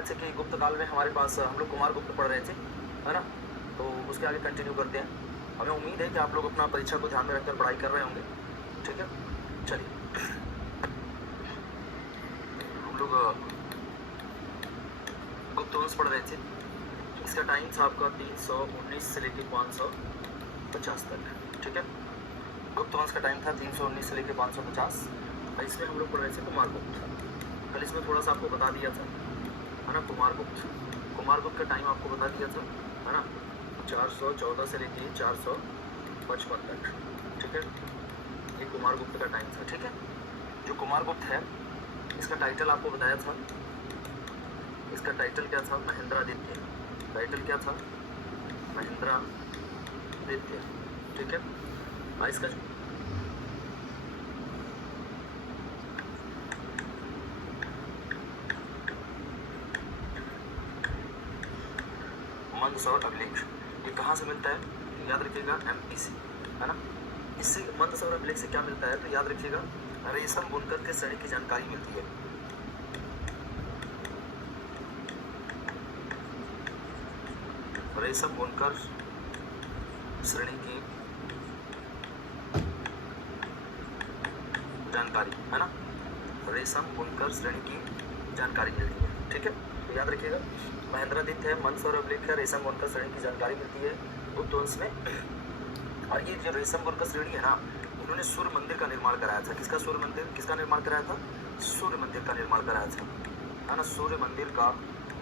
जैसे कि गुप्त काल में हमारे पास हम लोग कुमार गुप्त पढ़ रहे थे, है ना। तो उसके आगे कंटिन्यू करते हैं। हमें उम्मीद है कि आप लोग अपना परीक्षा को ध्यान में रखकर पढ़ाई कर रहे होंगे, ठीक है। चलिए, हम लोग गुप्त वंश पढ़ रहे थे। इसका टाइम था आपका 319 से लेकर 550 तक, ठीक है। गुप्त वंश का टाइम था 319 से लेकर 550, और इसमें हम लोग पढ़ रहे थे कुमार गुप्त। कल इसमें थोड़ा सा आपको बता दिया था, है ना। कुमार गुप्त का टाइम आपको बता दिया था, है ना। 414 से लेकर 455 तक, ठीक है। ये कुमार गुप्त का टाइम था, ठीक है। जो कुमार गुप्त है, इसका टाइटल आपको बताया था। इसका टाइटल क्या था? महेंद्रादित्य। टाइटल क्या था? महेंद्रादित्य, ठीक है। इसका मंदसौर अभिलेख, ये कहाँ से मिलता है? याद रखिएगा, एमपी से, है ना। इससे मंदसौर अभिलेख से क्या मिलता है? तो याद रखिएगा, रेशम बुनकर के श्रेणी की जानकारी मिलती है। रेशम बुनकर श्रेणी की जानकारी, है ना। रेशम बुनकर श्रेणी की जानकारी मिलती है, ठीक है। तो याद रखिएगा, महेंद्रादित्य है, मंदसौर अभिलेख है, रेशम बुनकर श्रेणी की जानकारी मिलती है गुप्त वंश में। और ये जो रेशम बुनकर श्रेणी है ना, उन्होंने सूर्य मंदिर का निर्माण कराया था। किसका सूर्य मंदिर? किसका निर्माण कराया था? सूर्य मंदिर का निर्माण कराया था, है ना। सूर्य मंदिर का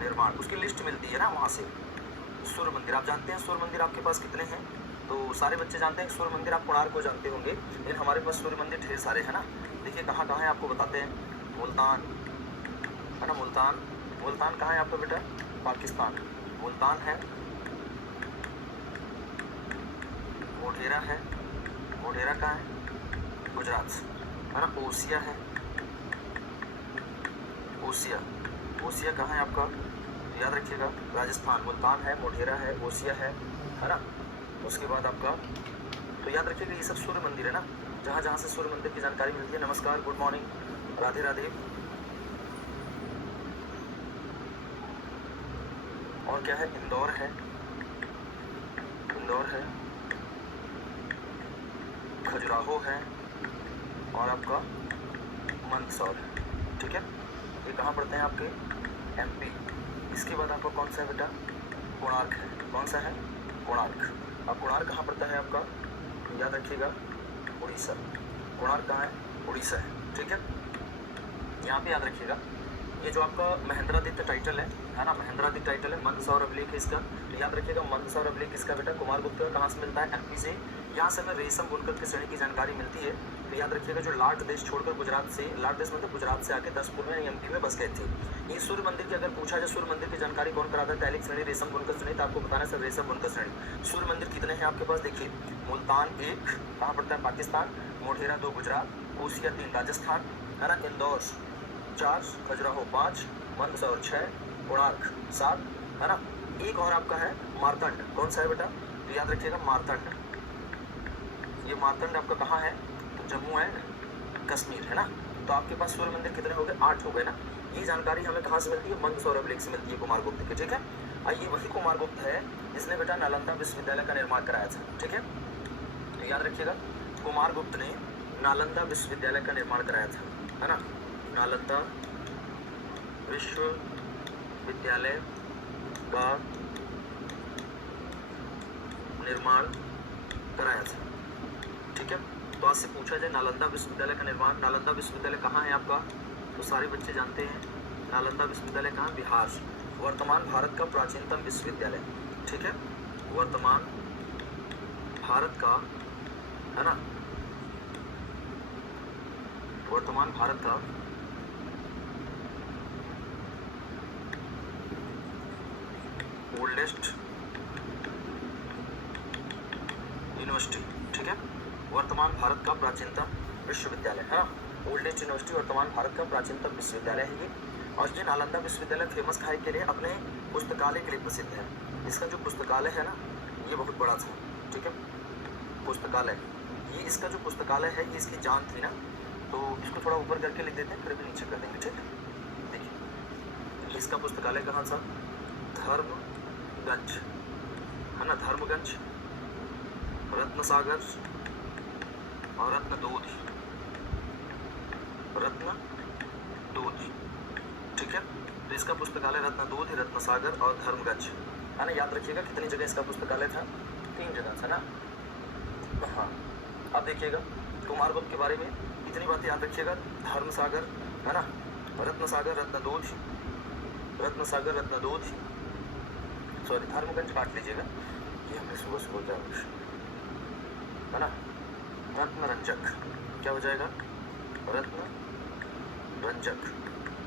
निर्माण, उसकी लिस्ट मिलती है ना वहाँ से। सूर्य मंदिर आप जानते हैं, सूर्य मंदिर आपके पास कितने हैं? तो सारे बच्चे जानते हैं सूर्य मंदिर। आप कोणार्क को जानते होंगे, लेकिन हमारे पास सूर्य मंदिर ढेर सारे हैं ना। देखिए कहाँ कहाँ है आपको बताते हैं। मुल्तान, है ना। मुल्तान कहाँ है आपका बेटा? पाकिस्तान। मुल्तान है। मोढेरा है। मोढेरा कहाँ है? गुजरात, है ना। ओसिया है। ओसिया कहाँ है आपका? याद रखिएगा, राजस्थान। मुल्तान है, मोढेरा है, ओसिया है ना। उसके बाद आपका, तो याद रखिएगा ये सब सूर्य मंदिर है ना, जहाँ जहाँ से सूर्य मंदिर की जानकारी मिलती है। नमस्कार, गुड मॉर्निंग, राधे राधे। और क्या है? इंदौर है, खजुराहो है, और आपका मंदसौर है, ठीक है। ये कहाँ पड़ते हैं? आपके एमपी। इसके बाद आपका कौन सा है बेटा? कोणार्क है। कौन सा है? कोणार्क। अब कोणार्क कहाँ पड़ता है आपका? याद रखिएगा, उड़ीसा। कोणार्क कहाँ है? उड़ीसा है, ठीक है। यहाँ पे याद रखिएगा, ये जो आपका महेंद्रादित्य टाइटल है ना, महेंद्रादित्य टाइटल है, मंदसौर अभिलेख है इसका। तो याद रखिएगा, मंदसौर अभिलेख किसका बेटा? कुमार गुप्त का। कहाँ से मिलता है? एमपी से। यहाँ से हमें रेशम बुनकर की श्रेणी की जानकारी मिलती है। तो याद रखिएगा, जो लाट देश छोड़कर गुजरात से, लाट देश मतलब गुजरात से आके 10 पूर्व में एमपी में बस गए थे। ये सूर्य मंदिर की अगर पूछा जाए, सूर्य मंदिर की जानकारी कौन कराता है? तैलिक श्रेणी, रेशम बुनकर श्रेणी। तो आपको बताना है सर, रेशम बुनकर श्रेणी। सूर्य मंदिर कितने हैं आपके पास? देखिए, मुल्तान 1 कहाँ पड़ता है? पाकिस्तान। मोढेरा 2 गुजरात। ओसिया 3 राजस्थान, है ना। इंदौर 4, खजुराहो 5, मंदसौर 6, कोणार्क 7, है ना। एक और आपका है मारतंड। कौन सा है बेटा? तो याद रखिएगा, मारतंड। ये मारतंड आपका कहाँ है? तो जम्मू एंड कश्मीर, है ना। तो आपके पास सूर्य मंदिर कितने हो गए? 8 हो गए ना। ये जानकारी हमें कहाँ से मिलती है? मंदसौर अभिलेख से मिलती है, कुमार गुप्त की, ठीक है। और ये वही कुमार गुप्त है जिसने बेटा नालंदा विश्वविद्यालय का निर्माण कराया था, ठीक है। तो याद रखिएगा, कुमार गुप्त ने नालंदा विश्वविद्यालय का निर्माण कराया था, है ना। नालंदा विश्वविद्यालय का निर्माण कराया था, ठीक है। तो आज से पूछा जाए नालंदा विश्वविद्यालय का निर्माण, नालंदा विश्वविद्यालय कहाँ है आपका? तो सारे बच्चे जानते हैं, नालंदा विश्वविद्यालय कहाँ? बिहार। वर्तमान भारत का प्राचीनतम विश्वविद्यालय, ठीक है। वर्तमान भारत का, है ना, वर्तमान भारत का ओल्डेस्ट यूनिवर्सिटी, ठीक है। वर्तमान भारत का प्राचीनतम विश्वविद्यालय, है ना। ओल्डेस्ट यूनिवर्सिटी, वर्तमान भारत का प्राचीनतम विश्वविद्यालय है ये। और ये नालंदा विश्वविद्यालय फेमस खाई के लिए, अपने पुस्तकालय के लिए प्रसिद्ध है। इसका जो पुस्तकालय है ना, ये बहुत बड़ा था, ठीक है। पुस्तकालय, ये इसका जो पुस्तकालय है, ये इसकी जान थी ना। तो इसको थोड़ा ऊपर करके लिख देते हैं, फिर भी नीचे कर देंगे, ठीक है। देखिए, इसका पुस्तकालय कहाँ था? धर्मगंज, है ना, धर्मगंज, रत्नसागर और रत्नदूत, ठीक है। तो इसका पुस्तकालय रत्नदूत, रत्नसागर और धर्मगंज, है ना। याद रखिएगा कितनी जगह इसका पुस्तकालय था? 3 जगह, है ना। हाँ, अब देखिएगा कुमारगुप्त के बारे में इतनी बातें याद रखिएगा। धर्मसागर, है ना, रत्नसागर, रत्नदूत, सॉरी धर्मगंज काट लीजिएगा, ये हमने सुबह सुबह क्या, है ना। रत्नरंजक, क्या हो जाएगा? रत्नरंजक,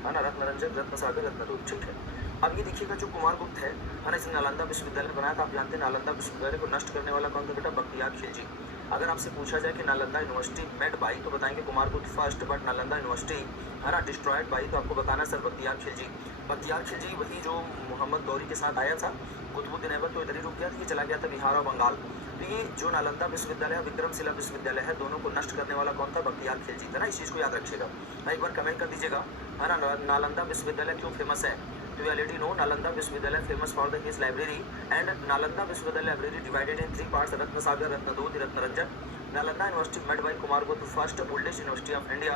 है ना, रत्नरंजक, रत्नसागर, रत्नदूत, ठीक है। अब ये देखिएगा जो कुमारगुप्त है ना, इसने नालंदा विश्वविद्यालय बनाया था। आप जानते हैं नालंदा विश्वविद्यालय को नष्ट करने वाला कौन था बेटा? बख्तियार खिलजी। अगर आपसे पूछा जाए कि नालंदा यूनिवर्सिटी मेड बाई, तो बताएंगे Kumaragupta first, but Nalanda university, है ना, डिस्ट्रॉयड बाई, तो आपको बताना सर बख्तियार खिलजी। बख्तियार खिलजी वही जो मोहम्मद गौरी के साथ आया था, कुतुबुद्दीन ऐबक तो इधर ही रुक गया था, ये चला गया था बिहार और बंगाल। तो ये जो नालंदा विश्वविद्यालय है, विक्रमशिला विश्वविद्यालय है, दोनों को नष्ट करने वाला कौन था? बख्तियार खिलजी था ना। इस चीज़ को याद रखिएगा। एक बार कमेंट कर दीजिएगा, है ना, नालंदा विश्वविद्यालय क्यों फेमस है? तो ऑलरेडी नो नालंदा विश्वविद्यालय famous for the his library and Nalanda विश्वविद्यालय library divided in 3 parts, Ratnasagar, Ratnadoot, Ratnaranjan. Nalanda university made by Kumaragupta first, oldest university of India,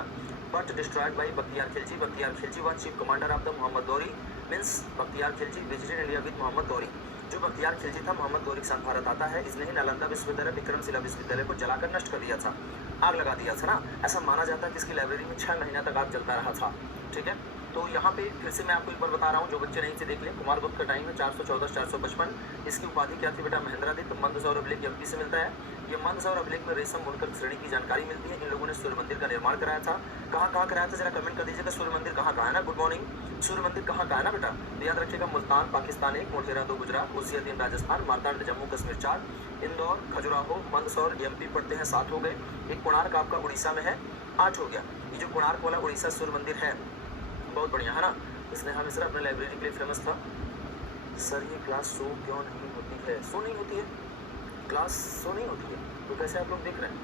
but destroyed by Bakhtiyar Khilji. Bakhtiyar Khilji was chief commander of the Mohammad Ghori, means Bakhtiyar Khilji visited India with Mohammad Ghori. जो बख्तियार खिलजी था मोहम्मद गौरी के साथ भारत आता है। इसने ही नालंदा विश्वविद्यालय, विक्रमशिला विश्वविद्यालय को जलाकर नष्ट कर दिया था, आग लगा दिया था ना। ऐसा माना जाता है कि इसकी लाइब्रेरी में 6 महीना तक आग जलता रहा था, ठीक है। तो यहाँ पे फिर से मैं आपको एक बार बता रहा हूँ, जो बच्चे नहीं से देख लें। कुमारगुप्त का टाइम है 414 455। इसकी उपाधि क्या थी बेटा? महेंद्रादित्य। मंदसौर अभिलेख एमपी से मिलता है। ये मंदसौर अभिलेख में रेशम बुनकर श्रेणी की जानकारी मिलती है। इन लोगों ने सूर्य मंदिर का निर्माण कराया था। कहाँ कराया था, जरा कमेंट कर दीजिएगा। सूर्य मंदिर कहाँ का है ना? Good morning. सूर्य मंदिर कहाँ का है ना बेटा? तो याद रखिएगा, मुल्तान पाकिस्तान 1, मोढेरा 2 गुजरात, उजियादीन राजस्थान, मारतांड जम्मू कश्मीर 4, इंदौर, खजुराहो, मंदसौर एमपी पढ़ते हैं 7 हो गए। एक कोणार्क आपका उड़ीसा में है, 8 हो गया। ये जो कोणार्क वाला उड़ीसा सूर्य मंदिर है, बहुत बढ़िया, है ना। स्नेहा मिश्रा अपने लाइब्रेरी के लिए फेमस था। सर ये क्लास शो क्यों नहीं होती है? शो नहीं होती है, क्लास शो नहीं होती है, तो कैसे आप लोग देख रहे हैं?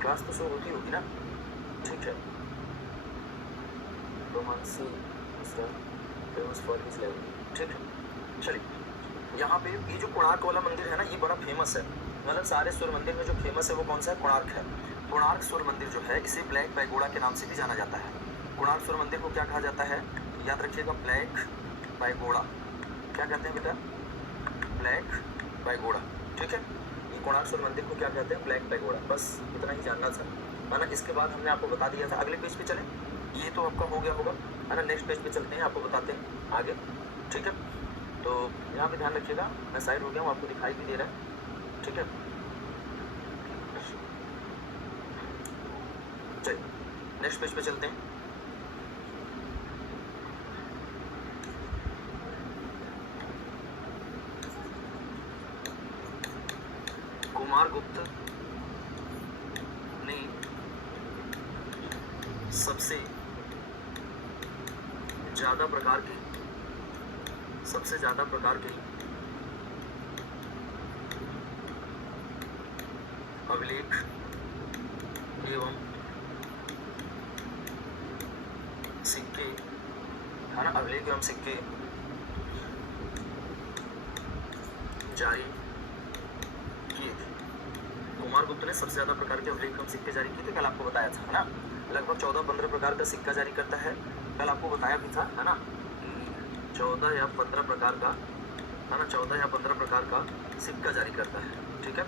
क्लास तो शो होती होगी ना, ठीक है। रोमांसी Mishra famous for his library, ठीक है। चलिए, यहाँ पे ये जो कोणार्क वाला मंदिर है ना, ये बड़ा फेमस है। मतलब सारे सूर्य मंदिर में जो फेमस है वो कौन सा है? कोणार्क है। कोणार्क सूर्य मंदिर जो है, इसे ब्लैक पैगोडा के नाम से भी जाना जाता है। कोणार्क सूर्य मंदिर को क्या कहा जाता है? याद रखिएगा, ब्लैक पैगोडा। क्या कहते हैं बेटा? ब्लैक पैगोडा, ठीक है। ये कोणार्क सूर्य मंदिर को क्या कहते हैं? Black pagoda. बस इतना ही जानना था, है ना। इसके बाद हमने आपको बता दिया था। अगले पेज पे चलें, ये तो आपका हो गया होगा, है ना। नेक्स्ट पेज पे चलते हैं, आपको बताते हैं आगे, ठीक है। तो यहाँ पे ध्यान रखिएगा, मैं साइड हो गया हूँ, आपको दिखाई भी दे रहा है, ठीक है। चलिए नेक्स्ट पेज पे चलते हैं। कुमारगुप्त ने सबसे ज्यादा प्रकार की अभिलेख एवं सिक्के, है ना, अभिलेख एवं सिक्के जारी किए थे। कुमारगुप्त ने सबसे ज्यादा प्रकार के अभिलेख एवं सिक्के जारी किए थे, कल आपको बताया था, है ना। लगभग 14-15 प्रकार का सिक्का जारी करता है, कल आपको बताया भी था, है ना। 14 या 15 प्रकार का, है ना, 14 या 15 प्रकार का सिक्का जारी करता है, ठीक है।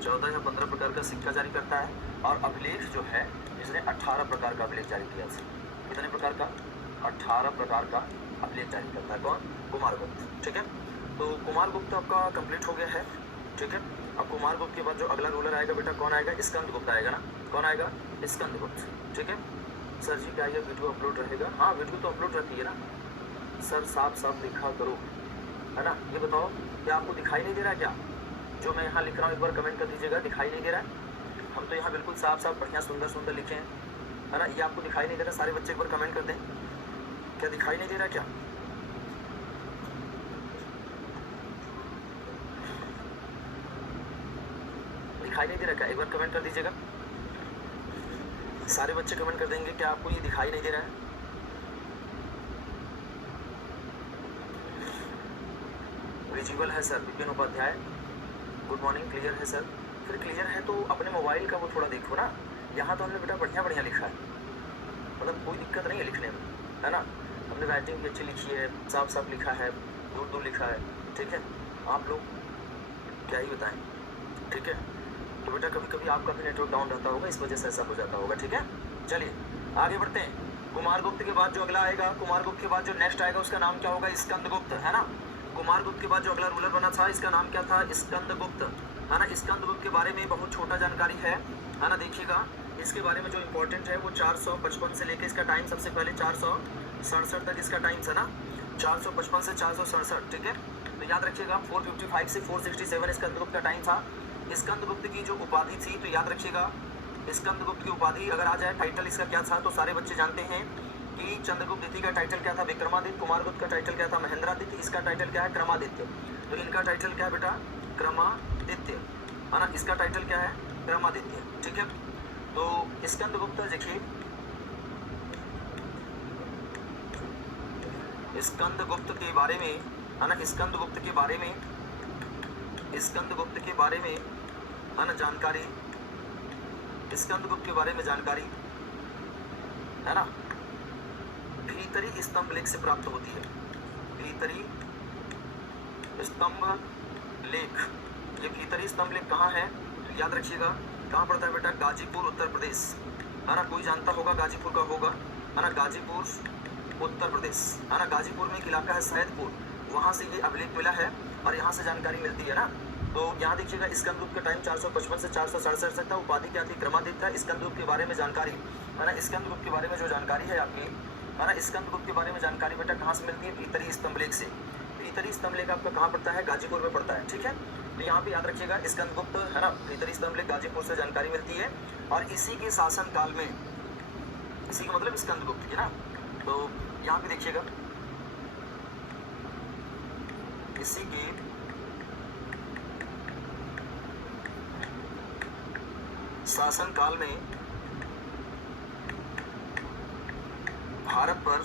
14 या 15 प्रकार का सिक्का जारी करता है। और अभिलेख जो है, इसने 18 प्रकार का अभिलेख जारी किया था। कितने प्रकार का? 18 प्रकार का अभिलेख जारी करता है। कौन? कुमारगुप्त, ठीक है। तो कुमारगुप्त आपका कंप्लीट हो गया है, ठीक है। अब कुमारगुप्त के बाद जो अगला रूलर आएगा बेटा, कौन आएगा? स्कंदगुप्त आएगा ना। कौन आएगा? स्कंदगुप्त, ठीक है। सर जी क्या ये वीडियो अपलोड रहेगा? हाँ, वीडियो तो अपलोड रहती है ना सर, साफ दिखा करो, है ना। ये बताओ, क्या आपको दिखाई नहीं दे रहा क्या जो मैं यहाँ लिख रहा हूँ? एक बार कमेंट कर दीजिएगा, दिखाई नहीं दे रहा है? हम तो यहाँ बिल्कुल साफ बढ़िया सुंदर लिखे हैं, है ना। ये आपको दिखाई नहीं दे रहा? सारे बच्चे एक बार कमेंट कर दें, क्या दिखाई नहीं दे रहा क्या? दिखाई नहीं दे रहा क्या? एक बार कमेंट कर दीजिएगा। सारे बच्चे कमेंट कर देंगे, क्या आपको ये दिखाई नहीं दे रहा है? विजुअल है sir, Vipin Upadhyay, good morning, clear है सर। फिर क्लियर है तो अपने मोबाइल का वो थोड़ा देखो ना, यहाँ तो हमने बेटा बढ़िया बढ़िया लिखा है, मतलब कोई दिक्कत नहीं है लिखने में, है ना। हमने राइटिंग भी अच्छी लिखी है, साफ साफ लिखा है, दूर दूर लिखा है, ठीक है। आप लोग क्या ही बताएं, ठीक है। तो बेटा कभी कभी आपका भी नेटवर्क डाउन रहता होगा, इस वजह से ऐसा हो जाता होगा, ठीक है। चलिए आगे बढ़ते हैं। कुमारगुप्त के बाद जो अगला आएगा, कुमारगुप्त के बाद जो नेक्स्ट आएगा उसका नाम क्या होगा, स्कंदगुप्त, है ना। कुमारगुप्त के बाद जो अगला रूलर बना था इसका नाम क्या था, स्कंदगुप्त, है ना। स्कंदगुप्त के बारे में बहुत छोटा जानकारी है ना। देखिएगा इसके बारे में जो इंपॉर्टेंट है वो 455 से लेकर इसका टाइम सबसे पहले 467 तक इसका टाइम था ना, 455 से 467, ठीक है। तो याद रखिएगा 455 से 467 स्कंदगुप्त का टाइम था। स्कंदगुप्त की जो उपाधि थी, तो याद रखिएगा स्कंदगुप्त की उपाधि अगर आ जाए, टाइटल इसका क्या था, तो सारे बच्चे जानते हैं कि चंद्रगुप्त द्वितीय का टाइटल क्या था, विक्रमादित्य। कुमारगुप्त का टाइटल क्या था, महेंद्रादित्य। इसका टाइटल क्या है, क्रमादित्य। तो इनका टाइटल क्या है बेटा, क्रमादित्य, है ना। इसका टाइटल क्या है, क्रमादित्य, ठीक है। तो स्कंदगुप्त देखिए, स्कंदगुप्त के बारे में, है ना, स्कंदगुप्त के बारे में, स्कंदगुप्त के बारे में, है ना, जानकारी, स्कंदगुप्त के बारे में जानकारी, है ना, भीतरी स्तंभ लेख से प्राप्त होती है। भीतरी स्तंभ लेख, ये भीतरी स्तंभ लेख कहाँ है, तो याद रखिएगा कहाँ पड़ता है बेटा, गाजीपुर उत्तर प्रदेश, है ना। कोई जानता होगा गाजीपुर का होगा, है ना, गाजीपुर उत्तर प्रदेश, है ना। गाजीपुर में एक इलाका है सैदपुर, वहाँ से ये अभिलेख मिला है और यहाँ से जानकारी मिलती है ना। तो यहाँ देखिएगा स्कंदगुप्त का टाइम 455 से 467 तक था। उपाधि क्या थी, क्रमादित्य था। स्कंदगुप्त के बारे में जानकारी, है ना, स्कंदगुप्त के बारे में जो जानकारी है आपकी, है ना, स्कंदगुप्त के बारे में जानकारी बेटा कहाँ से मिलती है, भीतरी स्तंभ लेख से। भीतरी स्तंभ लेख आपका कहाँ पड़ता है, गाजीपुर में पड़ता है, ठीक है। तो यहाँ पे याद रखिएगा स्कंदगुप्त, है ना, भीतरी स्तंभ लेख गाजीपुर से जानकारी मिलती है। और इसी के शासन काल में, इसी का मतलब स्कंदगुप्त, है ना। तो यहाँ पे देखिएगा इसी के शासन काल में भारत पर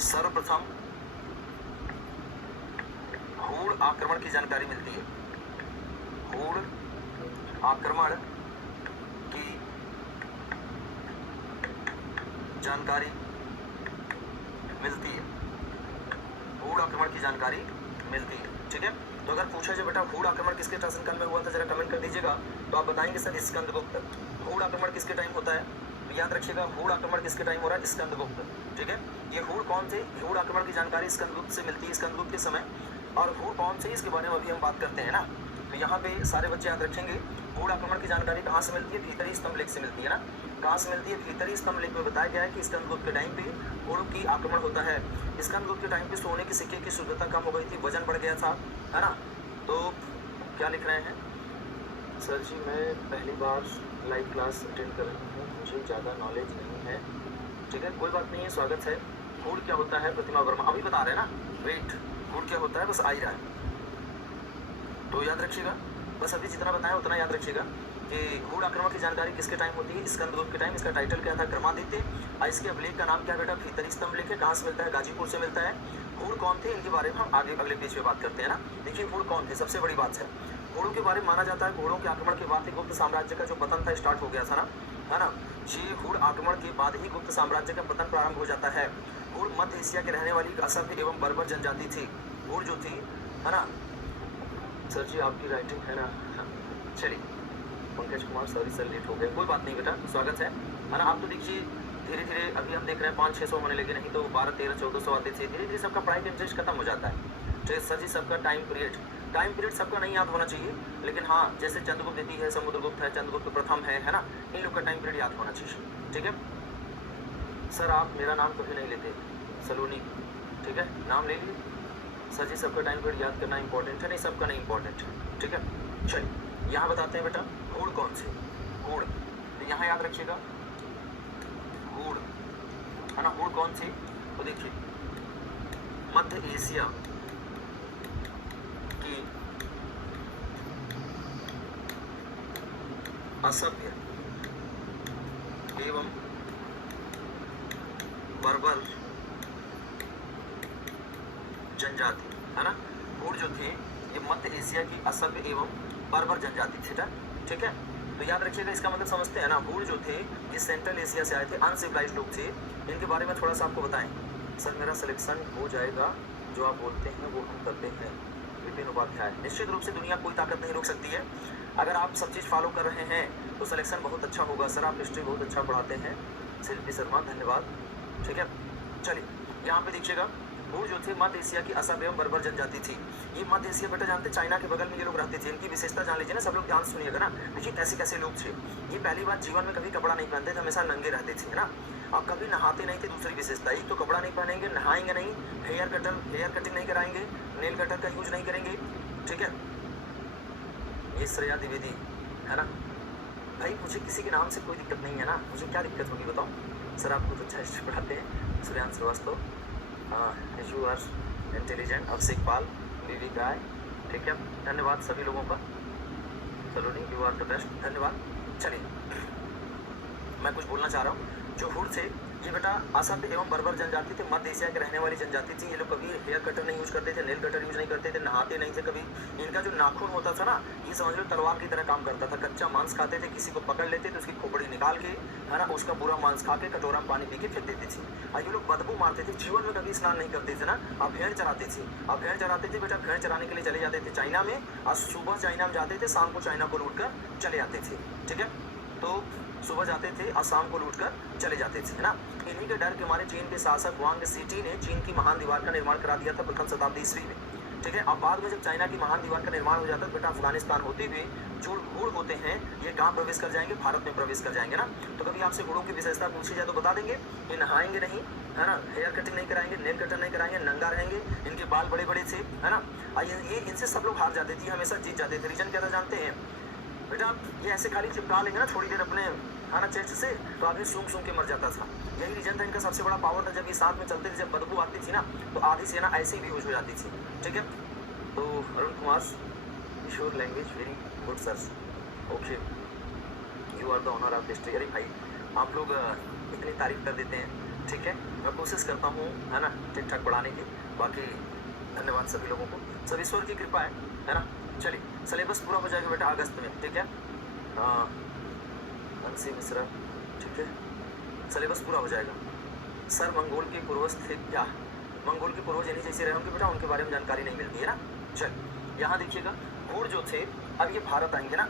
सर्वप्रथम हूण आक्रमण की जानकारी मिलती है। हूण आक्रमण की जानकारी मिलती है, हूण आक्रमण की जानकारी मिलती है, ठीक है। तो अगर पूछा जाए बेटा हूण आक्रमण किसके शासनकाल में हुआ था, जरा कमेंट कर दीजिएगा। तो आप बताएंगे सर स्कंदगुप्त। हूण आक्रमण किसके टाइम होता है, तो याद रखिएगा हूण आक्रमण किसके टाइम हो रहा है, स्कंदगुप्त, ठीक है। ये हूण कौन थे, हूण आक्रमण की जानकारी स्कंदगुप्त से मिलती है, स्कंदगुप्त के समय। और हूण कौन से, इसके बारे में अभी हम बात करते हैं ना। तो यहाँ पे सारे बच्चे याद रखेंगे हूण आक्रमण की जानकारी कहाँ से मिलती है, भीतरी स्तंभ लेख से मिलती है ना। कहाँ से मिलती है, भीतरी स्तंभ लेख में बताया गया है कि स्कंदगुप्त के टाइम पे हूण की आक्रमण होता है। स्कंदगुप्त के टाइम पे सोने के सिक्के की शुद्धता कम हो गई थी, वजन बढ़ गया था, है ना। तो क्या लिख रहे हैं, सर जी मैं पहली बार लाइव क्लास अटेंड कर रही हूँ, मुझे ज़्यादा नॉलेज नहीं है, ठीक है, कोई बात नहीं है, स्वागत है। हूण क्या होता है, प्रतिमा वर्मा अभी बता रहे हैं ना, वेट, हूण क्या होता है बस आ ही रहा है। तो याद रखिएगा, बस अभी जितना बताया उतना याद रखिएगा कि हूण आक्रमण की जानकारी किसके टाइम होती है, स्कंदगुप्त के टाइम। इसका टाइटल क्या था, क्रमादित्य। और इसके अभिलेख का नाम क्या बेटा, भीतरी स्तंभ लेख है। कहाँ से मिलता है, गाजीपुर से मिलता है। हूण कौन थे, इनके बारे में हम आगे अगले पेज पे बात करते हैं ना। देखिए हूण कौन थे, सबसे बड़ी बात है हूणों के बारे में माना जाता है हूणों के आक्रमण के बाद ही गुप्त साम्राज्य का जो पतन था स्टार्ट हो गया था ना, है ना। ये हूण आक्रमण के बाद ही गुप्त साम्राज्य का पतन प्रारंभ हो जाता है। हूण मध्य एशिया के रहने वाली असभ्य एवं बर्बर जनजाति थी। हूण जो थी, है ना। सर जी आपकी राइटिंग है ना, चलिए Pankaj Kumar sorry sir late हो गए, कोई बात नहीं बेटा, स्वागत है ना। आप तो देखिए धीरे धीरे अभी हम देख रहे हैं 500-600 होने लगे, नहीं तो 1200-1300-1400 आते थे। धीरे धीरे सबका प्राइम इंटरेस्ट खत्म हो जाता है। तो सर जी सबका टाइम पीरियड सबका नहीं याद होना चाहिए, लेकिन हाँ जैसे चंद्रगुप्त द्वितीय है, समुद्रगुप्त है, चंद्रगुप्त प्रथम है ना, इन लोग का टाइम पीरियड याद होना चाहिए, ठीक है। सर आप मेरा नाम कभी नहीं लेते, सलोनी, ठीक है, नाम ले लीजिए। सर जी सबका टाइम पीरियड याद करना इंपॉर्टेंट है, नहीं सबका नहीं इंपॉर्टेंट है, ठीक है। चलिए यहाँ बताते हैं बेटा हूण कौन से, हूण, तो यहाँ याद रखिएगा हूण, है ना। हूण कौन थे, तो देखिए मध्य एशिया की असभ्य एवं बर्बर जनजाति, है ना। हुड जो थे ये मध्य एशिया की असभ्य एवं बर्बर जनजाति थी, ठीक है। तो याद रखिएगा, इसका मतलब समझते हैं ना। हुड जो थे ये सेंट्रल एशिया से आए थे, अनसिविलाइज्ड लोग थे। इनके बारे में थोड़ा सा आपको बताएं। सर मेरा सिलेक्शन हो जाएगा, जो आप बोलते हैं वो हम करते हैं। विपिन उपाध्याय, निश्चित रूप से दुनिया कोई ताकत नहीं रोक सकती है। अगर आप सब चीज़ फॉलो कर रहे हैं तो सिलेक्शन बहुत अच्छा होगा। सर आप हिस्ट्री बहुत अच्छा पढ़ाते हैं। शिल्पी शर्मा, धन्यवाद, ठीक है। चलिए यहाँ पे देखिएगा, हुड जो थे मध्य एशिया की असम एवं बर्बर जनजाति थी। ये मध्य एशिया बेटा जानते, चाइना के बगल में ये लोग रहते थे। इनकी विशेषता जान लीजिए ना, सब लोग ध्यान सुनिएगा ना। देखिए कैसे कैसे लोग थे। ये पहली बार जीवन में कभी कपड़ा नहीं पहनते थे, हमेशा नंगे रहते थे, है ना। अब कभी नहाते नहीं थे, दूसरी विशेषता। एक तो कपड़ा नहीं पहनेंगे, नहाएंगे नहीं, हेयर कटिंग नहीं कराएंगे, नेल कटर का यूज नहीं करेंगे, ठीक है। ये श्रेया द्विवेदी, है ना। भाई मुझे किसी के नाम से कोई दिक्कत नहीं है ना, मुझे क्या दिक्कत होगी बताओ। सर आप बहुत अच्छा हिस्ट्री पढ़ाते हैं। सूर्यान श्रीवास्तव, यू आर इंटेलिजेंट। अभिषेक पाल, बीवी गाय, ठीक है, धन्यवाद सभी लोगों का। सलोनी, यू आर द बेस्ट, धन्यवाद। चलिए मैं कुछ बोलना चाह रहा हूँ। जो हुड थे ये बेटा असभ्य एवं बर्बर जनजाति थे, मध्य एशिया के रहने वाली जनजाति थी। ये लोग कभी हेयर कटर नहीं यूज करते थे, नेल कटर यूज नहीं करते थे, नहाते नहीं थे कभी। इनका जो नाखून होता था ना, ये समझ लो तलवार की तरह काम करता था। कच्चा मांस खाते थे, किसी को पकड़ लेते थे, उसकी खोपड़ी निकाल के, है ना, उसका पूरा मांस खा के कटोरा में पानी पी के फेंक देते थे। और ये लोग बदबू मारते थे, जीवन में कभी स्नान नहीं करते थे ना। अब भेड़ चराते थे, अब भेड़ चराते थे बेटा, भेड़ चराने के लिए चले जाते थे चाइना में। और सुबह चाइना में जाते थे, शाम को चाइना को लूट कर चले जाते थे, ठीक है। तो सुबह जाते थे और शाम को लूटकर चले जाते थे, है ना। इन्हीं के डर के मारे चीन के शासक वांग सीटी ने चीन की महान दीवार का निर्माण करा दिया था प्रथम शताब्दी ईस्वी में, ठीक है। अब बाद में जब चाइना की महान दीवार का निर्माण हो जाता है बेटा, अफगानिस्तान होते हुए जो हुड होते हैं ये कहाँ प्रवेश कर जाएंगे, भारत में प्रवेश कर जाएंगे ना। तो कभी आपसे हुडों की विशेषता पूछी जाए तो बता देंगे, ये नहाएंगे नहीं, है ना, हेयर कटिंग नहीं कराएंगे, नेल कटर नहीं कराएंगे, नंगा रहेंगे, इनके बाल बड़े बड़े थे, है ना। ये इनसे सब लोग हार जाते थे, हमेशा जीत जाते थे। रीजन क्या था जानते हैं बेटा, ये ऐसे खाली चिपका लेंगे ना थोड़ी देर अपने, है ना, चेस्ट से, तो आदमी सूंघ सूंघ के मर जाता था। यही रीजन था इनका सबसे बड़ा पावर था। जब ये साथ में चलते थे, जब बदबू आती थी ना, तो आधी सेना ऐसे ही बेहोश हो जाती थी, ठीक है। तो Arun Kumar, sure language very good sir, okay, you are the honour of history. अरे भाई आप लोग इतनी तारीफ कर देते हैं, ठीक है। मैं कोशिश करता हूँ, है ना, ठीक ठाक पढ़ाने की। बाकी धन्यवाद सभी लोगों को, सब ईश्वर की कृपा है ना। चलिए सिलेबस पूरा हो जाएगा बेटा अगस्त में, ठीक है। अंशी मिश्रा, ठीक है, सिलेबस पूरा हो जाएगा। सर मंगोल के पूर्वज थे क्या? मंगोल के पूर्वज इन्हीं जैसे रहे होंगे बेटा, उनके बारे में जानकारी नहीं मिलती है ना। चल यहाँ देखिएगा, हुड जो थे अब ये भारत आएंगे ना,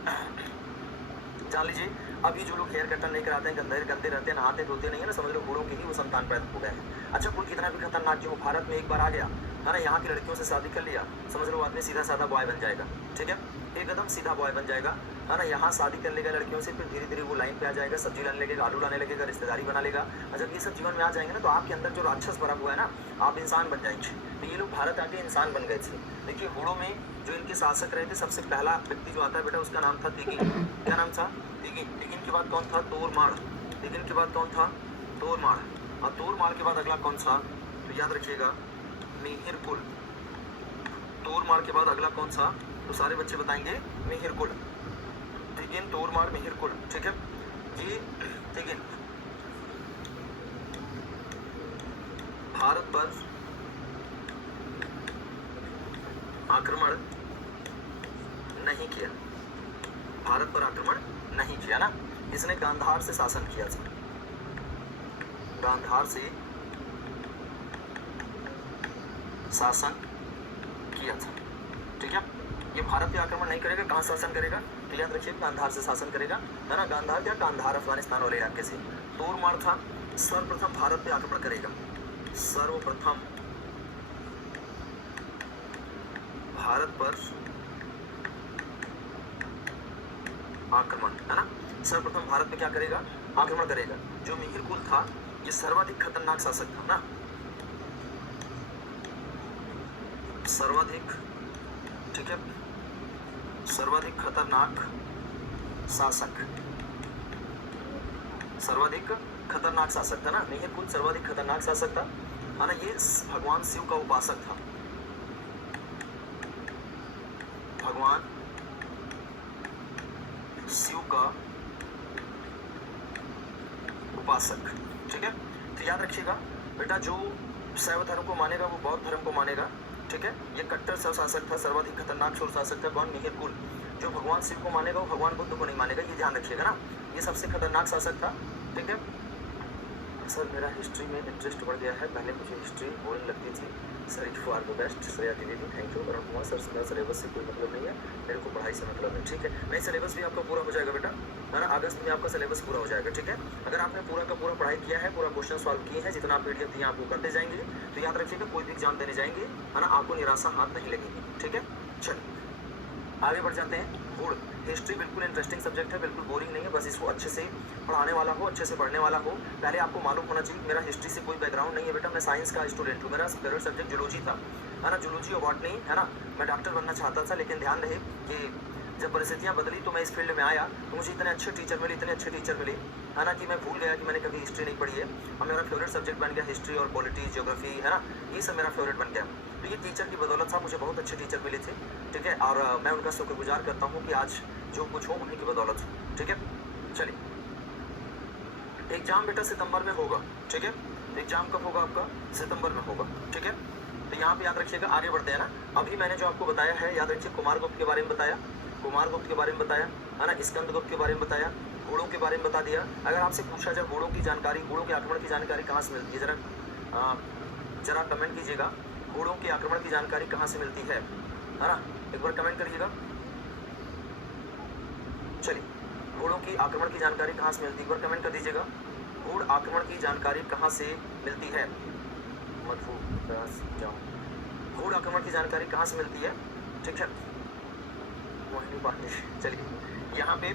जान लीजिए। अभी जो लोग हेयर कटर नहीं कराते हैं, गंदे रहते हैं, नहाते धोते नहीं है ना, समझ लो हुडों के ही वो संतान पैदा हो गए हैं। अच्छा कोई कितना भी खतरनाक जो भारत में एक बार आ गया, है ना, यहाँ की लड़कियों से शादी कर लिया, समझ लो आदमी सीधा साधा बॉय बन जाएगा, ठीक है, एकदम सीधा बॉय बन जाएगा, है ना। यहाँ शादी कर लेगा लड़कियों से, फिर धीरे धीरे वो लाइन पे आ जाएगा, सब्जी लाने लगेगा, आलू लाने लगेगा, रिश्तेदारी बना लेगा। और जब ये सब जीवन में आ जाएंगे ना, तो आपके अंदर जो राक्षस भरा हुआ है ना, आप इंसान बन जाएंगे। तो ये लोग भारत आके इंसान बन गए थे। देखिए हुडों में जो इनके शासक रहे थे, सबसे पहला व्यक्ति जो आता है बेटा, उसका नाम था तिगिन। क्या नाम था? तिगिन। तिगिन के बाद कौन था? तोरमाड़। तिगिन के बाद कौन था? तोरमाड़। और तोरमाड़ के बाद अगला कौन सा? तो याद रखिएगा, मिहिरकुल। तोरमाड़ के बाद अगला कौन सा? तो सारे बच्चे बताएंगे मिहिरकुल। तिगिन, तोरमाड़, मिहिरकुल, ठीक है। ये तिगिन भारत पर आक्रमण नहीं किया, भारत पर आक्रमण नहीं किया ना। इसने गांधार से शासन किया था, गांधार से शासन किया था, ठीक है। ये भारत पे आक्रमण नहीं करेगा, कहाँ शासन करेगा? तो याद रखिए गांधार से शासन करेगा, है ना। गांधार क्या? गांधार अफगानिस्तान वाले इलाके से। तोरमाड़ था, सर्वप्रथम भारत पे आक्रमण करेगा, सर्वप्रथम भारत पर आक्रमण, है ना। सर्वप्रथम भारत पे क्या करेगा? आक्रमण करेगा। जो मिहिरकुल था ये सर्वाधिक खतरनाक शासक था ना, सर्वाधिक, ठीक है, सर्वाधिक खतरनाक शासक, सर्वाधिक खतरनाक शासक था ना। मिहिरकुल सर्वाधिक खतरनाक शासक था, है ना। ये भगवान शिव का उपासक था, भगवान शिव का उपासक, ठीक है। तो याद रखिएगा बेटा, जो शैव धर्म को मानेगा वो बौद्ध धर्म को मानेगा, ठीक है। ये कट्टर शासक था, सर्वाधिक खतरनाक शूर शासक था कौन? मिहिर कुल। जो भगवान शिव को मानेगा वो भगवान बुद्ध को नहीं मानेगा, ये ध्यान रखिएगा ना। ये सबसे खतरनाक शासक था, ठीक है। सर मेरा हिस्ट्री में इंटरेस्ट बढ़ गया है, पहले मुझे हिस्ट्री बोरिंग लगती थी। Sir it for the best, Shreya Dwivedi, thank you. Varun Kumar, sir मेरा सिलेबस से कोई मतलब नहीं है, मेरे को पढ़ाई से मतलब है, ठीक है। नहीं, सिलेबस भी आपका पूरा हो जाएगा बेटा, है ना, अगस्त में आपका सिलेबस पूरा हो जाएगा, ठीक है। अगर आपने पूरा का पूरा पढ़ाई किया है, पूरा क्वेश्चन सॉल्व किए हैं, जितना पीडीएफ दिए आपको करते जाएंगे, तो याद रखिएगा कोई भी एग्जाम देने जाएंगे, है ना, आपको निराशा हाथ नहीं लगेगी, ठीक है। चलिए आगे बढ़ जाते हैं। गुड़, हिस्ट्री बिल्कुल इंटरेस्टिंग सब्जेक्ट है, बिल्कुल बोरिंग नहीं है, बस इसको अच्छे से पढ़ाने वाला हो, अच्छे से पढ़ने वाला हो। पहले आपको मालूम होना चाहिए मेरा हिस्ट्री से कोई बैकग्राउंड नहीं है बेटा, मैं साइंस का स्टूडेंट हूँ, मेरा फेवरेट सब्जेक्ट जूलॉजी था, है ना, जूलॉजी और बॉटनी, है ना। मैं डॉक्टर बनना चाहता था, लेकिन ध्यान रहे कि जब परिस्थितियाँ बदली तो मैं इस फील्ड में आया, तो मुझे इतने अच्छे टीचर मिले, इतने अच्छे टीचर मिले, है ना, कि मैं भूल गया कि मैंने कभी हिस्ट्री नहीं पढ़ी है। और मेरा फेवरेट सब्जेक्ट बन गया हिस्ट्री और पॉलिटी, ज्योग्राफी, है ना, ये सब मेरा फेवरेट बन गया। तो ये टीचर की बदौलत था, मुझे बहुत अच्छे टीचर मिले थे, ठीक है। और मैं उनका शुक्रगुजार करता हूँ कि आज जो कुछ हो उन्हीं की बदौलत हो, ठीक है। चलिए, एग्जाम बेटा सितंबर में होगा, ठीक है। एग्जाम कब होगा आपका? सितंबर में होगा, ठीक है। तो यहाँ पे याद रखिएगा, आगे बढ़ते हैं ना। अभी मैंने जो आपको बताया है, याद रखिए, कुमारगुप्त के बारे में बताया, कुमारगुप्त के बारे में बताया, है ना, स्कंदगुप्त के बारे में बताया, घोड़ों के बारे में बता दिया। अगर आपसे पूछा जाए घोड़ों की जानकारी, घोड़ों के आक्रमण की जानकारी कहाँ से मिलती है, जरा कमेंट कीजिएगा, घोड़ों के आक्रमण की जानकारी कहाँ से मिलती है ना, एक बार कमेंट करिएगा। चलिए, घोड़ों की आक्रमण की जानकारी कहाँ से मिलती है, एक बार कमेंट कर दीजिएगा। घोड़ आक्रमण की जानकारी कहाँ से मिलती है? घोड़ आक्रमण की जानकारी कहाँ से मिलती है, ठीक है। चलिए यहाँ पे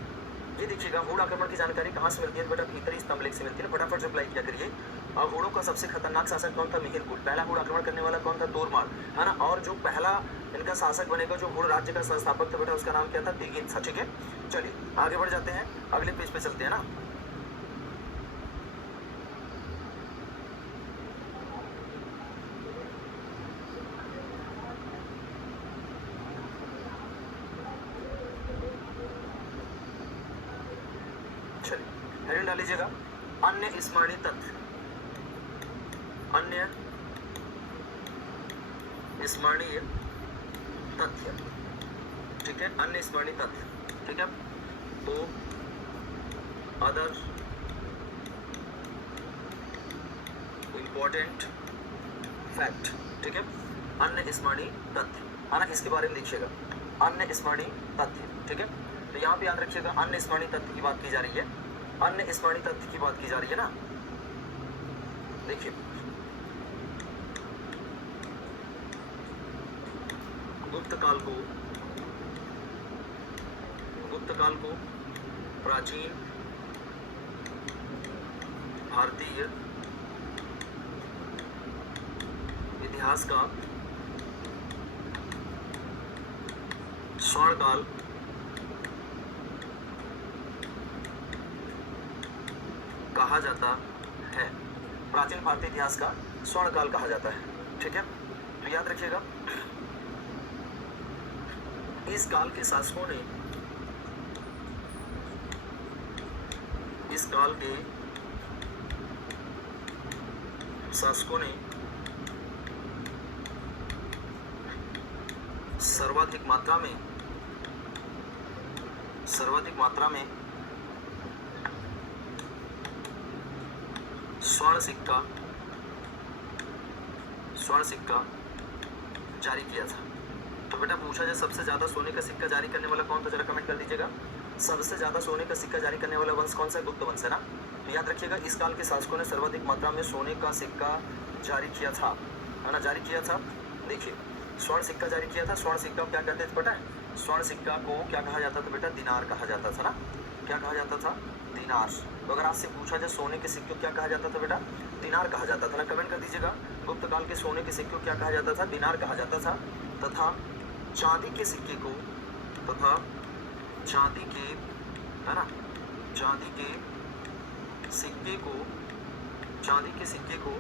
ये देखिएगा, घोड़ आक्रमण की जानकारी कहाँ से मिलती है बेटा? भीतरी स्तंभलेख से मिलती है। फटाफट रिप्लाई किया करिए। और घोड़ों का सबसे खतरनाक शासक कौन था? मिहिर कुल। पहला घोड़ आक्रमण करने वाला कौन था? तोरमाल, है ना। और जो पहला इनका शासक बनेगा, जो घोड़ राज्य का संस्थापक था बेटा, उसका नाम क्या था? तेगिन था, ठीक है। चलिए आगे बढ़ जाते हैं, अगले पेज पे चलते हैं ना। चलिए हेडिंग डाल लीजिएगा, अन्य स्मरणीय तथ्य, अन्य स्मरणीय तथ्य, ठीक है। अन्य स्मरणीय तथ्य, ठीक है। तो अदर इंपॉर्टेंट फैक्ट, ठीक है। अन्य स्मरणीय तथ्य, है ना, इसके बारे में देखिएगा, अन्य स्मरणीय तथ्य, ठीक है। तो यहाँ पे याद रखिएगा, अन्य स्मरणीय तथ्य की बात की जा रही है, अन्य स्मरणीय तथ्य की बात की जा रही है ना। देखिए, गुप्त काल को प्राचीन भारतीय इतिहास का स्वर्ण काल कहा जाता है। प्राचीन भारतीय इतिहास का स्वर्ण काल कहा जाता है, ठीक है। तो याद रखिएगा, इस काल के शासकों ने, इस काल के शासकों ने सर्वाधिक मात्रा में स्वर्ण सिक्का जारी किया था। तो बेटा पूछा जाए सबसे ज्यादा सोने का सिक्का जारी करने वाला कौन था, जरा कमेंट कर दीजिएगा। सबसे ज्यादा सोने का सिक्का जारी करने वाला वंश कौन सा है? गुप्त वंश, है ना। तो याद रखिएगा, इस काल के शासकों ने सर्वाधिक मात्रा में सोने का सिक्का जारी किया था, है ना, जारी किया था। देखिए, स्वर्ण सिक्का जारी किया था। स्वर्ण सिक्का क्या कहते थे पता है? स्वर्ण सिक्का को क्या कहा जाता था बेटा? दिनार कहा जाता था ना। क्या कहा जाता था? दिनार। तो अगर आपसे पूछा जाए सोने के सिक्के क्या कहा जाता था बेटा? दिनार कहा जाता था ना। कमेंट कर दीजिएगा, गुप्त काल के सोने के सिक्के क्या कहा जाता था? दिनार कहा जाता था। तथा चांदी के सिक्के को, तथा चांदी के, है ना, चांदी के सिक्के को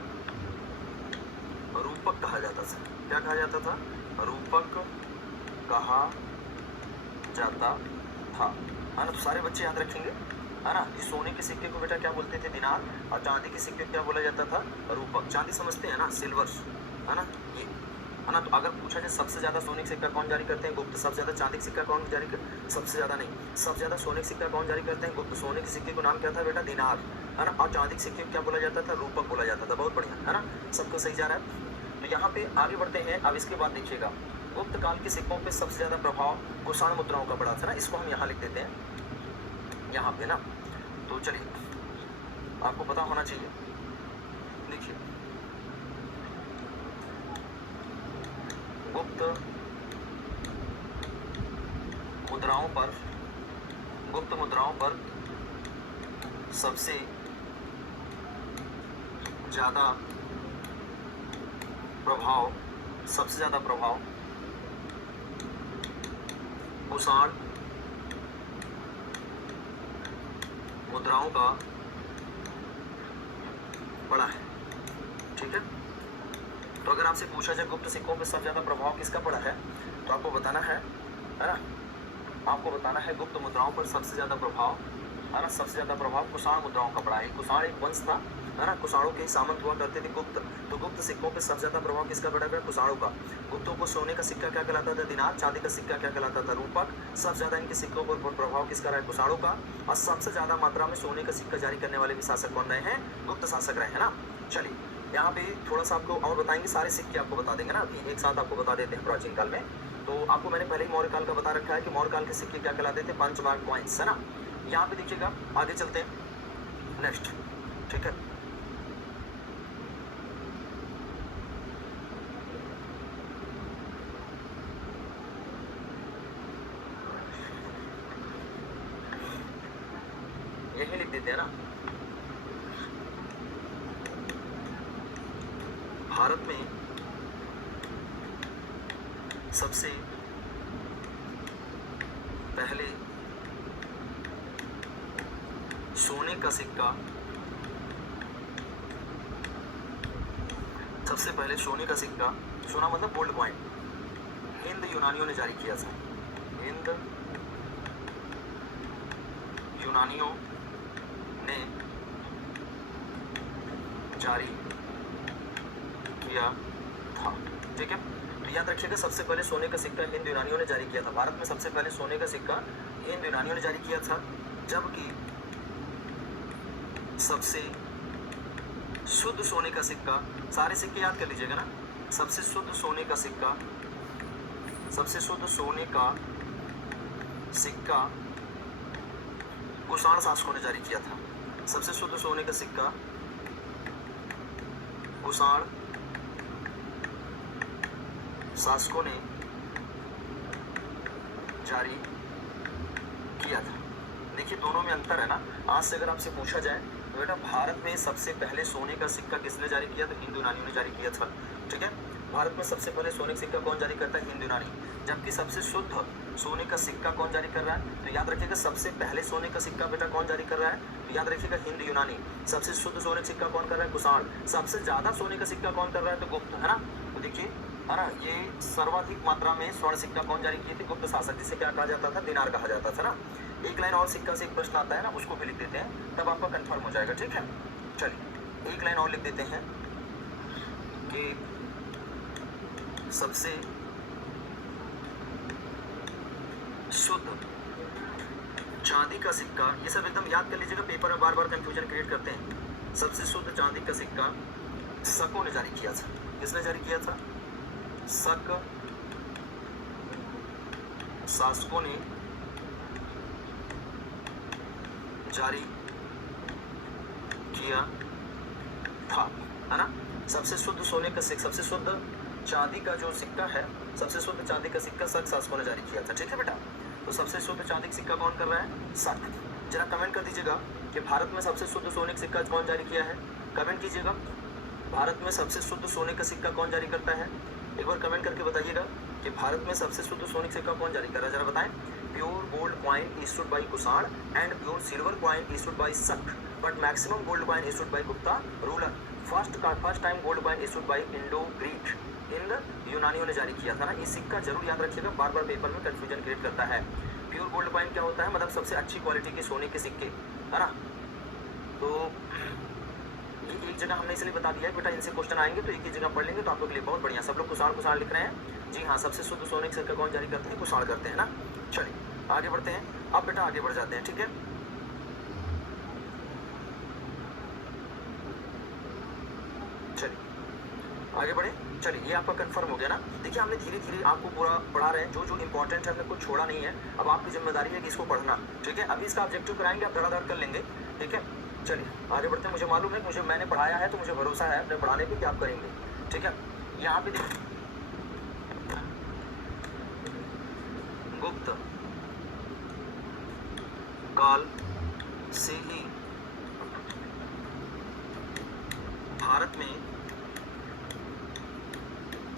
रूपक कहा जाता था। क्या कहा जाता था? रूपक कहा जाता था, है ना। तो सारे बच्चे याद रखेंगे, है ना। इस सोने के सिक्के को बेटा क्या बोलते थे? दिनार। और चांदी के सिक्के को क्या बोला जाता था? रूपक। चांदी समझते हैं ना, सिल्वर, है ना। ये है ना। तो अगर पूछा जाए सबसे ज़्यादा सोने का सिक्का कौन जारी करते हैं, गुप्त। सबसे ज़्यादा चांदी का सिक्का कौन जारी कर, सबसे ज़्यादा नहीं, सबसे ज़्यादा सोने का सिक्का कौन जारी करते हैं, गुप्त। सोने के सिक्के को नाम क्या था बेटा, दिनार, है ना। और चांदी के सिक्के को क्या बोला जाता था, रूपक बोला जाता था। बहुत बढ़िया, है ना, सबको सही जा रहा है। तो यहाँ पे आगे बढ़ते हैं। अब इसके बाद देखिएगा, गुप्त काल के सिक्कों पे सबसे ज़्यादा प्रभाव कुषाण मुद्राओं का पड़ा था ना। इसको हम यहाँ लिख देते हैं यहाँ पे ना। तो चलिए, आपको पता होना चाहिए। देखिए, गुप्त मुद्राओं पर सबसे ज़्यादा प्रभाव कुषाण मुद्राओं का पड़ा है, ठीक है। तो अगर आपसे पूछा जाए गुप्त सिक्कों पे सबसे ज़्यादा प्रभाव किसका पड़ा है, तो आपको बताना है ना, आपको बताना है गुप्त मुद्राओं पर सबसे ज़्यादा प्रभाव, है ना, सबसे ज़्यादा प्रभाव कुषाण मुद्राओं का पड़ा है। कुषाण एक वंश था, है ना, कुषाणों के सामंत हुआ करते थे गुप्त। तो गुप्त सिक्कों पे सबसे ज़्यादा प्रभाव किसका पड़ा है, कुषाणों का। गुप्तों को सोने का सिक्का क्या कहलाता था, दिनार। चांदी का सिक्का क्या कहलाता था, रूपक। सबसे ज़्यादा इनके सिक्कों पर प्रभाव किसका रहा है, कुषाणों का। और सबसे ज़्यादा मात्रा में सोने का सिक्का जारी करने वाले भी शासक कौन रहे हैं, गुप्त शासक रहे हैं ना। चलिए, यहाँ पे थोड़ा सा आपको और बताएंगे, सारे सिक्के आपको बता देंगे ना, अभी एक साथ आपको बता देते हैं प्राचीन काल में। तो आपको मैंने पहले ही मौर्य काल का बता रखा है कि मौर्य काल के सिक्के क्या कहलाते थे, पंचमार्क कॉइन्स, है ना। यहाँ पे देखिएगा, आगे चलते हैं नेक्स्ट, ठीक है। यही लिख देते हैं ना, भारत में सबसे पहले सोने का सिक्का, सबसे पहले सोने का सिक्का, सोना मतलब गोल्ड कॉइन, हिंद यूनानियों ने जारी किया था। हिंद यूनानियों ने जारी किया था, ठीक है। याद रखिएगा, सबसे पहले सोने का सिक्का हिंद यूनानियों ने जारी किया था। भारत में सबसे पहले सोने का सिक्का हिंद यूनानियों ने जारी किया था, जबकि सबसे शुद्ध सोने का सिक्का, सारे सिक्के याद कर लीजिएगा ना, सबसे शुद्ध सोने का सिक्का, सबसे शुद्ध सोने का सिक्का कुषाण शासकों ने जारी किया था। सबसे शुद्ध सोने का सिक्का कुषाण शासकों ने जारी किया था। देखिए, दोनों में अंतर है ना। आज से अगर आपसे पूछा जाए तो बेटा भारत में सबसे पहले सोने का सिक्का किसने जारी किया, तो हिंद यूनानियों ने जारी किया था, ठीक है। भारत में सबसे पहले सोने का सिक्का कौन जारी करता है, हिंद यूनानी। जबकि सबसे शुद्ध सोने का सिक्का कौन जारी कर रहा है, तो याद रखिएगा, सबसे पहले सोने का सिक्का बेटा कौन जारी कर रहा है, तो याद रखिएगा हिंद यूनानी। सबसे शुद्ध सोने का सिक्का कौन कर रहा है, कुषाण। सबसे ज़्यादा सोने का सिक्का कौन कर रहा है, तो गुप्त, है ना। तो देखिए, है ना, ये सर्वाधिक मात्रा में स्वर्ण सिक्का कौन जारी किए थे, गुप्त शासक, जिसे क्या कहा जाता था, दिनार कहा जाता था ना। एक लाइन और सिक्का से एक प्रश्न आता है ना, उसको भी लिख देते हैं, तब आपका कंफर्म हो जाएगा, ठीक है। चलिए, एक लाइन और लिख देते हैं कि सबसे शुद्ध चांदी का सिक्का, ये सब एकदम याद कर लीजिएगा, पेपर में बार बार कंफ्यूजन क्रिएट करते हैं। सबसे शुद्ध चांदी का सिक्का शकों ने जारी किया था। किसने जारी किया था, शक शासकों ने जारी किया था, है ना। सबसे शुद्ध सोने का सिक्का, सबसे शुद्ध चांदी का जो सिक्का है, सबसे शुद्ध चांदी का सिक्का शक शासकों ने जारी किया था, ठीक है बेटा। तो सबसे शुद्ध चांदी का सिक्का कौन कर रहा है, शक। जरा कमेंट कर दीजिएगा कि भारत में सबसे शुद्ध सोने का सिक्का कौन जारी किया है, कमेंट कीजिएगा। भारत में सबसे शुद्ध सोने का सिक्का कौन जारी करता है, एक बार कमेंट करके बताइएगा कि भारत में सबसे शुद्ध सोने का सिक्का कौन जारी कर रहा है, जरा बताएं। Pure gold coin issued by Kushan and pure silver coin issued by Shaka, but maximum gold coin issued by Gupta ruler. First time gold coin issued by Indo Greek, हिंद यूनानियों ने जारी किया था ना। ये सिक्का जरूर याद रखिएगा, बार बार पेपर में कंफ्यूजन क्रिएट करता है। प्योर गोल्ड कॉइन क्या होता है, मतलब सबसे अच्छी क्वालिटी के सोने के सिक्के, है ना। तो ये एक जगह हमने इसलिए बता दिया है बेटा इनसे क्वेश्चन आएंगे तो एक ही जगह पढ़ लेंगे तो आप लोग के लिए बहुत बढ़िया। सब लोग कुषाण लिख रहे हैं। जी हाँ, सबसे शुद्ध सोने के सिक्का कौन जारी करते हैं? कुषाण करते हैं ना। चलिए आगे बढ़ते हैं। अब बेटा आगे बढ़ जाते हैं, ठीक है। चलिए आगे बढ़े। चलिए ये आपका कंफर्म हो गया ना। देखिए हमने धीरे धीरे आपको पूरा पढ़ा रहे हैं, जो जो इंपॉर्टेंट है हमने कुछ छोड़ा नहीं है। अब आपकी जिम्मेदारी है कि इसको पढ़ना, ठीक है। अभी इसका ऑब्जेक्टिव कराएंगे, आप धड़ाधड़ कर लेंगे, ठीक है। चलिए आगे बढ़ते हैं। मुझे मालूम है, मुझे मैंने पढ़ाया है तो मुझे भरोसा है अपने पढ़ाने पे कि आप करेंगे, ठीक है। यहाँ पे देखिए गुप्त काल से ही भारत में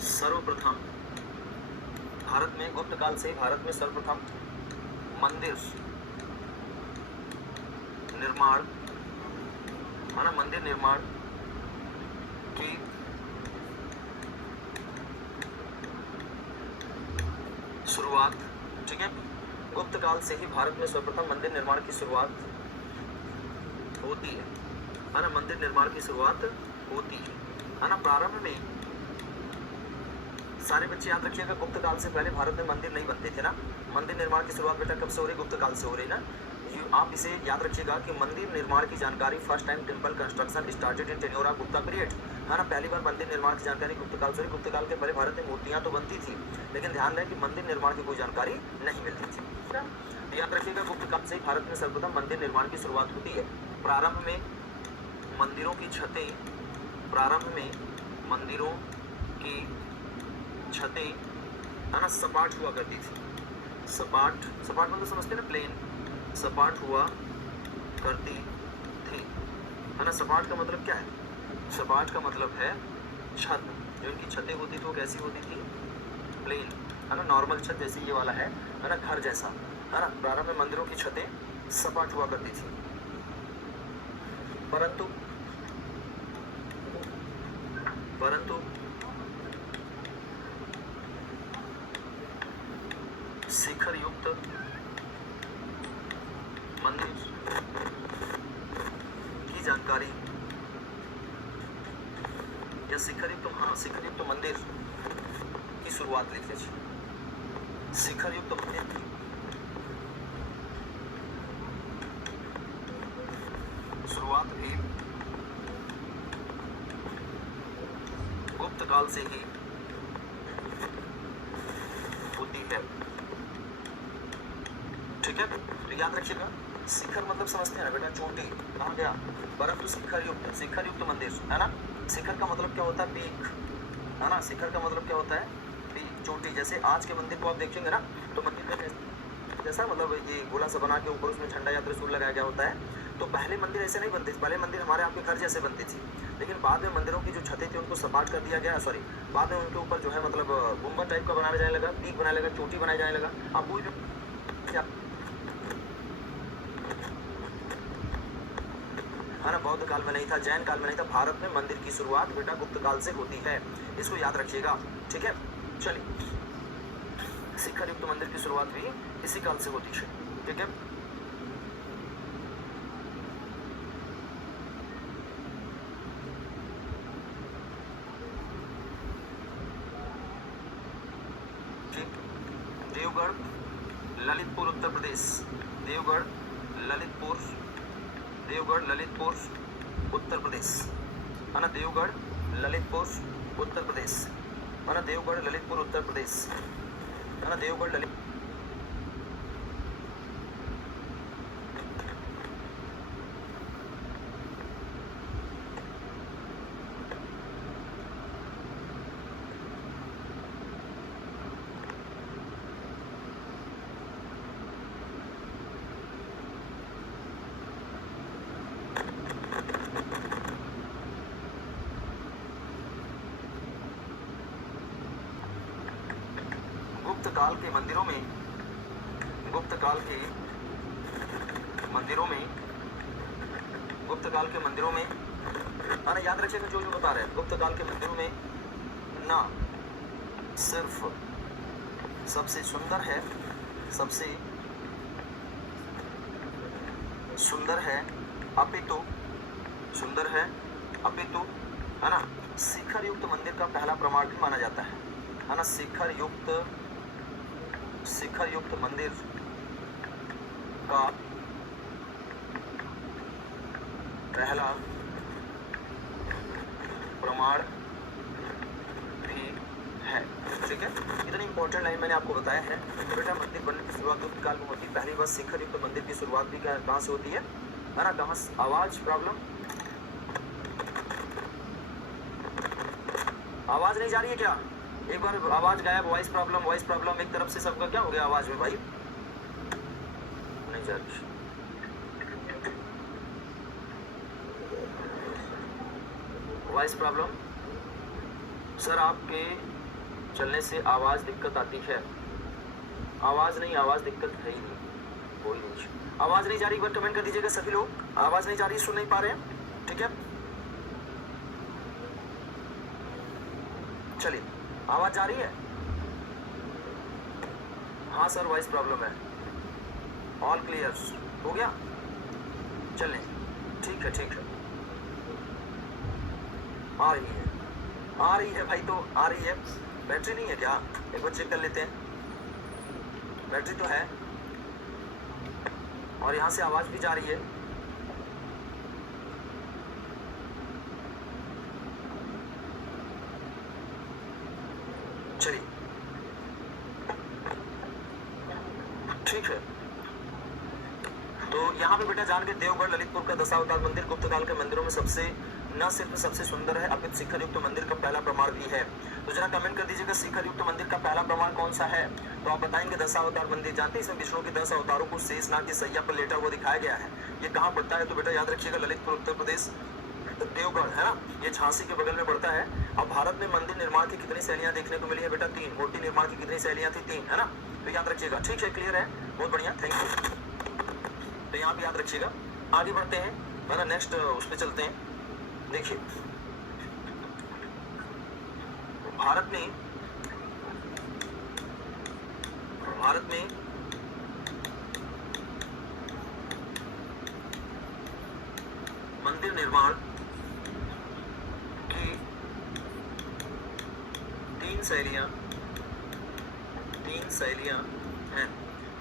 सर्वप्रथम, भारत में गुप्त काल से भारत में सर्वप्रथम मंदिर निर्माण, माना मंदिर निर्माण की शुरुआत, ठीक है। गुप्त काल से ही भारत में सर्वप्रथम मंदिर निर्माण की शुरुआत होती है ना। मंदिर निर्माण की शुरुआत होती है ना। प्रारंभ में सारे बच्चे याद रखिएगा, गुप्त काल से पहले भारत में मंदिर नहीं बनते थे ना। मंदिर निर्माण की शुरुआत बेटा कब से हो रही? गुप्त काल से हो रही ना। आप इसे याद रखिएगा कि मंदिर निर्माण की जानकारी first time temple construction started in tenure of Gupta period, है ना। पहली बार मंदिर निर्माण की जानकारी गुप्त काल से हुई। गुप्त काल के पहले भारत में मूर्तियां तो बनती थी, लेकिन ध्यान दें कि मंदिर निर्माण की कोई जानकारी नहीं मिलती थी। याद रखिएगा गुप्त काल से ही भारत में सर्वप्रथम मंदिर निर्माण की शुरुआत होती है। प्रारंभ में मंदिरों की छतें, प्रारंभ में मंदिरों की छतें, है ना, सपाट हुआ करती थी। सपाट, सपाट मतलब समझते हैं ना, प्लेन, सपाट हुआ करती थी, है ना। सपाट का मतलब क्या है? सपाट का मतलब है छत। जो इनकी छतें होती थी वो कैसी होती थी? प्लेन, है ना, नॉर्मल छत जैसे ये वाला है ना, घर जैसा, है ना। प्रारंभ में मंदिरों की छतें सपाट हुआ करती थी, परंतु शिखर युक्त मंदिर की जानकारी या शिखर युक्त मंदिर की शुरुआत लिख लीजिए। शिखर युक्त मंदिर की शुरुआत भी गुप्त काल से ही होती है, ठीक है। तो याद रखिएगा, शिखर मतलब समझते हैं ना बेटा, चोटी, कहाँ गया? परंतु शिखर युक्त मंदिर, है ना। शिखर का मतलब क्या होता है? पीक, है ना। शिखर का मतलब क्या होता है? पीक, चोटी। जैसे आज के मंदिर को आप देखेंगे ना, तो मंदिर में जैसा मतलब ये गोला सा बना के ऊपर उसमें झंडा या त्रिशूल लगाया गया होता है। तो पहले मंदिर ऐसे नहीं बनते थे। पहले मंदिर हमारे आपके घर जैसे बनती थी, लेकिन बाद में मंदिरों की जो छतें थी उनको सपाट कर दिया गया, सॉरी, बाद में उनके ऊपर जो है मतलब गुंबद टाइप का बनाया जाने लगा, पीक बनाया लगा, चोटी बनाया जाने लगा। अब वो क्या, है ना, बौद्ध काल में नहीं था, जैन काल में नहीं था। भारत में मंदिर की शुरुआत बेटा गुप्त काल से होती है, इसको याद रखिएगा, ठीक है। चलिए, शिखर युक्त मंदिर की शुरुआत भी इसी काल से होती है, ठीक है। देवगढ़ ललितपुर उत्तर प्रदेश, देवगढ़ ललितपुर उत्तर प्रदेश, है ना। देवगढ़ ललितपुर उत्तर प्रदेश, है ना। देवगढ़ ललितपुर उत्तर प्रदेश, है ना। देवगढ़ ललित गुप्त काल के मंदिरों में, गुप्त काल के मंदिरों में, है ना। याद रखिएगा जो जो बता रहे हैं, गुप्त काल के मंदिरों में ना सिर्फ सबसे सुंदर है, अपितु अपितु, है ना, शिखर युक्त मंदिर का पहला प्रमाण भी माना जाता है ना, शिखर युक्त मंदिर का पहला प्रमाण भी है। ठीक है, इतनी इंपॉर्टेंट लाइन मैंने आपको बताया है। बेटा मंदिर बनने की शुरुआत गुप्त काल में होती, पहली बार शिखर युक्त मंदिर की शुरुआत भी कहाँ से होती है ना, कहाँ से? आवाज प्रॉब्लम, आवाज नहीं जा रही है क्या? एक बार आवाज गायब, वॉइस प्रॉब्लम एक तरफ से सबका क्या हो गया आवाज में भाई? नहीं जा रही। वॉइस प्रॉब्लम सर, आपके चलने से आवाज दिक्कत आती है। आवाज नहीं, आवाज दिक्कत है ही नहीं, कोई नहीं। आवाज नहीं जा रही, एक बार कमेंट कर दीजिएगा सभी लोग। आवाज नहीं जा रही, सुन नहीं पा रहे हैं? ठीक है, चलिए, आवाज जा रही है? हाँ सर, वॉइस प्रॉब्लम है। ऑल क्लियर हो गया? चलें, ठीक है ठीक है। आ रही है भाई, तो आ रही है। बैटरी नहीं है क्या? एक बार चेक कर लेते हैं। बैटरी तो है और यहाँ से आवाज भी जा रही है। चलिए, ठीक है। तो यहाँ पे बेटा जान के देवगढ़ ललितपुर का दशावतार मंदिर गुप्त काल के मंदिरों में न सिर्फ सबसे सुंदर है, अपितु शिखर युक्त मंदिर का पहला प्रमाण भी है। तो जरा कमेंट कर दीजिएगा शिखर युक्त मंदिर का पहला प्रमाण कौन सा है? तो आप बताएंगे दशावतार मंदिर। जानते हैं इसमें विष्णु के 10 अवतारों को शेषनाग की सैया पर लेटा हुआ दिखाया गया है। ये कहाँ पड़ता है? तो बेटा याद रखिएगा, ललितपुर उत्तर प्रदेश, देवगढ़, है ना, ये झांसी के बगल में पड़ता है। अब भारत में मंदिर निर्माण की कितनी शैलियां देखने को मिली है बेटा? 3। मूर्ति निर्माण की कितनी शैलियां थी? 3, है ना, तो याद रखिएगा। ठीक है, क्लियर है, बहुत बढ़िया, थैंक यू। तो यहाँ भी याद रखिएगा। आगे बढ़ते हैं, है ना, नेक्स्ट उस पर चलते हैं। देखिए, भारत में मंदिर निर्माण की 3 शैलियां हैं।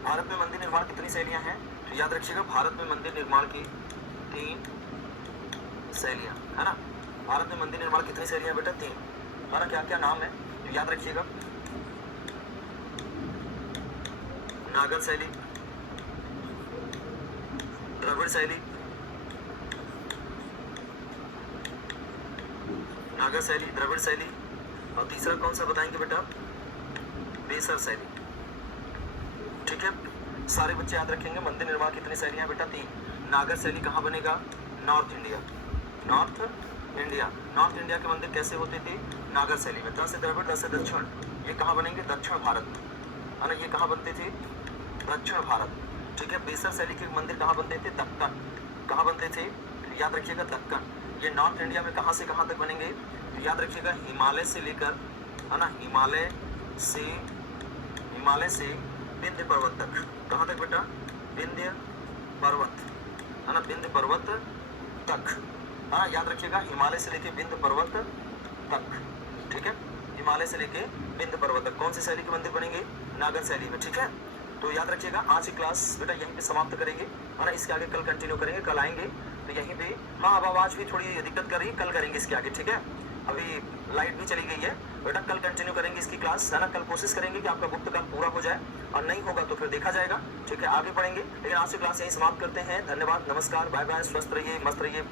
भारत में मंदिर निर्माण कितनी शैलियां हैं? तो याद रखिएगा, भारत में मंदिर निर्माण की 3 शैलियां, है ना। भारत में मंदिर निर्माण कितनी शैलियां बेटा? 3, है ना। क्या क्या नाम है? तो याद रखिएगा, नागर शैली, द्रविड़ शैली, नागर शैली, द्रविड़ शैली, और तीसरा कौन सा बताएंगे बेटा? बेसर शैली। ठीक है, सारे बच्चे याद रखेंगे। मंदिर निर्माण कितनी शैलियां बेटा? 3। नागर शैली कहाँ बनेगा? नॉर्थ इंडिया के मंदिर कैसे होते थे? नागर शैली में। 10 से द्रविड़, 10 से दक्षिण, ये कहाँ बनेंगे? दक्षिण भारत, है ना, ये कहाँ बनते थे? दक्षिण भारत। ठीक है, बेसर शैली के मंदिर कहाँ बनते थे? दक्कन। कहाँ बनते थे? याद रखिएगा, दक्कन। ये नॉर्थ इंडिया में कहाँ से कहाँ तक बनेंगे? याद रखिएगा, हिमालय से लेकर, है ना, हिमालय से विंध्य पर्वत तक। कहाँ तक बेटा? विंध्य पर्वत, है ना, विंध्य पर्वत तक। हाँ, याद रखिएगा, हिमालय से लेके विंध्य पर्वत तक। ठीक है, हिमालय से लेके विंध्य पर्वत तक कौन सी शैली के मंदिर बनेंगे? नागर शैली में। ठीक है, तो याद रखिएगा, आज की क्लास बेटा यहीं पे समाप्त करेंगे, है ना। इसके आगे कल कंटिन्यू करेंगे, कल आएंगे तो यहीं पे। हाँ, अब आवाज भी थोड़ी दिक्कत कर रही है, कल करेंगे इसके आगे। ठीक है, अभी लाइट भी चली गई है बेटा, कल कंटिन्यू करेंगे इसकी क्लास, है ना। कल कोशिश करेंगे कि आपका गुप्त काल पूरा हो जाए, और नहीं होगा तो फिर देखा जाएगा। ठीक है, आगे पढ़ेंगे, लेकिन आज की क्लास यहीं समाप्त करते हैं। धन्यवाद, नमस्कार, बाय बाय, स्वस्थ रहिए, मस्त रहिए।